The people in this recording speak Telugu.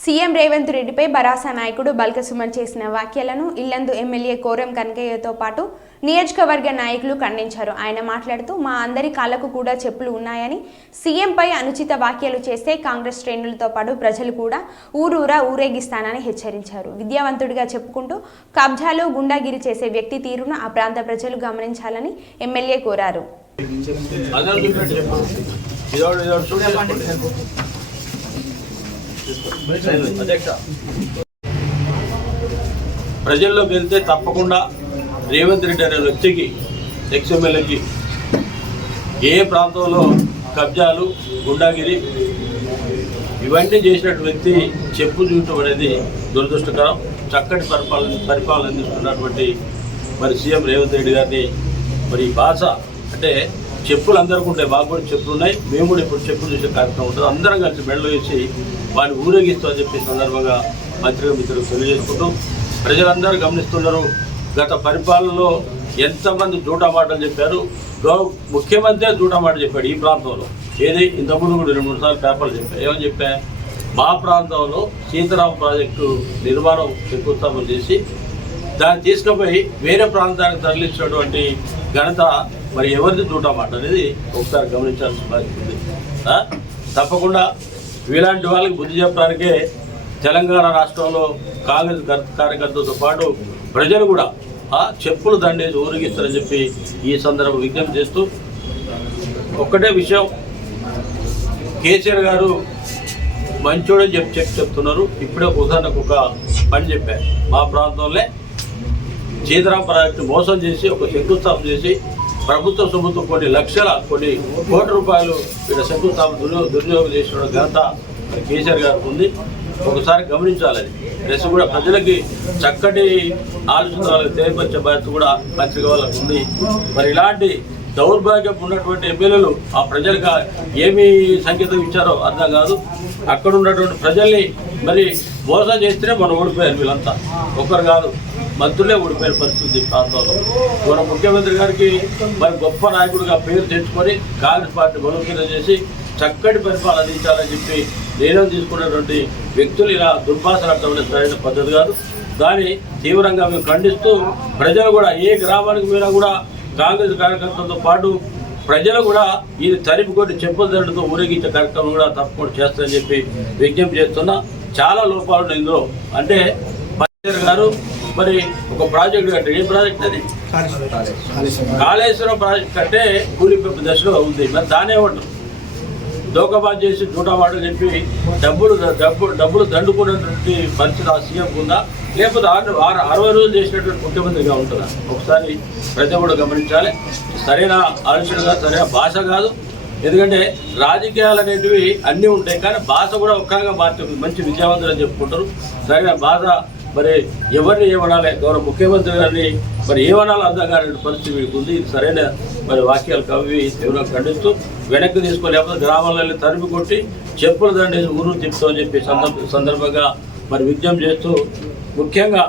సీఎం రేవంత్ రెడ్డిపై బరాసా నాయకుడు బల్క సుమన్ చేసిన వ్యాఖ్యలను ఇల్లందు ఎమ్మెల్యే కోరం కనకయ్యతో పాటు నియోజకవర్గ నాయకులు ఖండించారు. ఆయన మాట్లాడుతూ మా అందరి కాళ్ళకు కూడా చెప్పులు ఉన్నాయని సీఎంపై అనుచిత వ్యాఖ్యలు చేస్తే కాంగ్రెస్ శ్రేణులతో పాటు ప్రజలు కూడా ఊరూరా ఊరేగిస్తానని హెచ్చరించారు. విద్యావంతుడిగా చెప్పుకుంటూ కబ్జాలు గుండాగిరి చేసే వ్యక్తి తీరును ఆ ప్రాంత ప్రజలు గమనించాలని ఎమ్మెల్యే కోరారు. ప్రజల్లో వెళ్తే తప్పకుండా రేవంత్ రెడ్డి అనే వ్యక్తికి ఎక్స్ఎమ్మెల్యేకి ఏ ప్రాంతంలో కబ్జాలు గుండాగిరి ఇవన్నీ చేసినటువంటి వ్యక్తి చెప్పు చూడటం అనేది దురదృష్టకరం. చక్కటి పరిపాలన పరిపాలన అందిస్తున్నటువంటి మరి సీఎం రేవంత్ రెడ్డి గారిని మరి ఈ భాష అంటే చెప్పులు అందరికీ ఉంటాయి మాకు కూడా చెప్పులు ఉన్నాయి మేము కూడా ఇప్పుడు చెప్పులు చూసే కార్యక్రమం ఉంటుంది. అందరం కలిసి మెడలో వేసి వాడిని ఊరేగిస్తామని చెప్పి సందర్భంగా మంత్రిగా మిత్రులు తెలియజేసుకుంటాం. ప్రజలందరూ గమనిస్తున్నారు గత పరిపాలనలో ఎంతమంది జూటా మాటలు చెప్పారు. గౌరవ ముఖ్యమంత్రి జూటా మాట చెప్పాడు ఈ ప్రాంతంలో. ఏది? ఇంతకుముందు కూడా రెండు మూడు సార్లు పేపర్లు చెప్పాయి ఏమని చెప్పా? మా ప్రాంతంలో సీతారాం ప్రాజెక్టు నిర్మాణం శంకుస్థాపన చేసి దాన్ని తీసుకుపోయి వేరే ప్రాంతానికి తరలించినటువంటి ఘనత మరి ఎవరిది? చూడమాట అనేది ఒకసారి గమనించాల్సిన బాధ్యత ఉంది. తప్పకుండా ఇలాంటి వాళ్ళకి బుద్ధి చెప్పడానికే తెలంగాణ రాష్ట్రంలో కాంగ్రెస్ కార్యకర్తలతో పాటు ప్రజలు కూడా ఆ చెప్పులు దండేసి ఊరిగిస్తారని చెప్పి ఈ సందర్భం విజ్ఞప్తి చేస్తూ ఒక్కటే విషయం. కేసీఆర్ గారు మంచోడని చెప్పి చెప్పి చెప్తున్నారు. ఇప్పుడే ఉదాహరణకు ఒక పని చెప్పారు. మా ప్రాంతంలో సీతారాం ప్రాజెక్టు మోసం చేసి ఒక శంకుస్థాపన చేసి ప్రభుత్వ సొమ్ముతో కొన్ని లక్షల కొన్ని కోట్ల రూపాయలు వీళ్ళ శంకుస్థాపన దుర్యో దుర్యోగం చేసిన ఘనత కేసీఆర్ గారికి ఉంది. ఒకసారి గమనించాలి అది. కూడా ప్రజలకి చక్కటి ఆలోచనలు తెలియపరిచే బాధ్యత కూడా పత్రిక వాళ్ళకు ఉంది. మరి ఇలాంటి దౌర్భాగ్యం ఉన్నటువంటి ఎమ్మెల్యేలు ఆ ప్రజలకు ఏమి సంకేతం ఇచ్చారో అర్థం కాదు. అక్కడ ఉన్నటువంటి ప్రజల్ని మరి మోసం చేస్తేనే మనం ఓడిపోయారు వీళ్ళంతా. ఒకరు కాదు. మంత్రులే ఓడిపోయిన పరిస్థితి ప్రాంతంలో. మన ముఖ్యమంత్రి గారికి మరి గొప్ప నాయకుడిగా పేరు తెచ్చుకొని కాంగ్రెస్ పార్టీ బలోపేతం చేసి చక్కటి పరిపాలన అందించాలని చెప్పి నిర్ణయం తీసుకున్నటువంటి వ్యక్తులు ఇలా దుర్భాషలాడటం సరైన పద్ధతి కాదు. దాన్ని తీవ్రంగా మేము ఖండిస్తూ ప్రజలు కూడా ఏ గ్రామానికి పోయినా కూడా కాంగ్రెస్ కార్యకర్తలతో పాటు ప్రజలు కూడా ఈ తరిపి కొట్టి చెప్పుల ఊరేగించే కార్యక్రమం కూడా తప్పకుండా చేస్తారని చెప్పి విజ్ఞప్తి చేస్తున్నా. చాలా లోపాలు ఇందులో. అంటే పనిచేరు గారు మరి ఒక ప్రాజెక్ట్ అంటే ఏ ప్రాజెక్ట్ అది? కాళేశ్వరం. ప్రాజెక్ట్ అంటే కూలిపోయి దశలో ఉంది. మరి దానే ఏమంటారు? దోకబాద్ చేసి జూటాబాటు చెప్పి డబ్బులు డబ్బులు డబ్బులు దండుకున్నటువంటి పరిస్థితి ఆ సీఎం ఉందా? లేకపోతే ఆరు ఆరు అరవై రోజులు చేసినటువంటి ముఖ్యమంత్రిగా ఉంటుందా? ఒకసారి ప్రతి కూడా గమనించాలి. సరైన ఆలోచన కాదు సరైన భాష కాదు. ఎందుకంటే రాజకీయాలు అనేటివి అన్నీ ఉంటాయి. కానీ భాష కూడా ఒక్కగా మార్చి మంచి విజయవంతులు అని చెప్పుకుంటారు. సరైన భాష మరి ఎవరిని ఏమనాలి? గౌరవ ముఖ్యమంత్రి గారిని మరి ఏమనాలి అర్థం కాని పరిస్థితి మీకు ఉంది ఇది సరైన మరి వాక్యాలు కవి తీవ్రంగా ఖండిస్తూ వెనక్కి తీసుకొని లేకపోతే గ్రామాలలో తరిమి కొట్టి చెప్పులు దండేసి ఊరు తిప్పుతామని చెప్పి సందర్భ సందర్భంగా మరి విజ్ఞప్తి చేస్తూ ముఖ్యంగా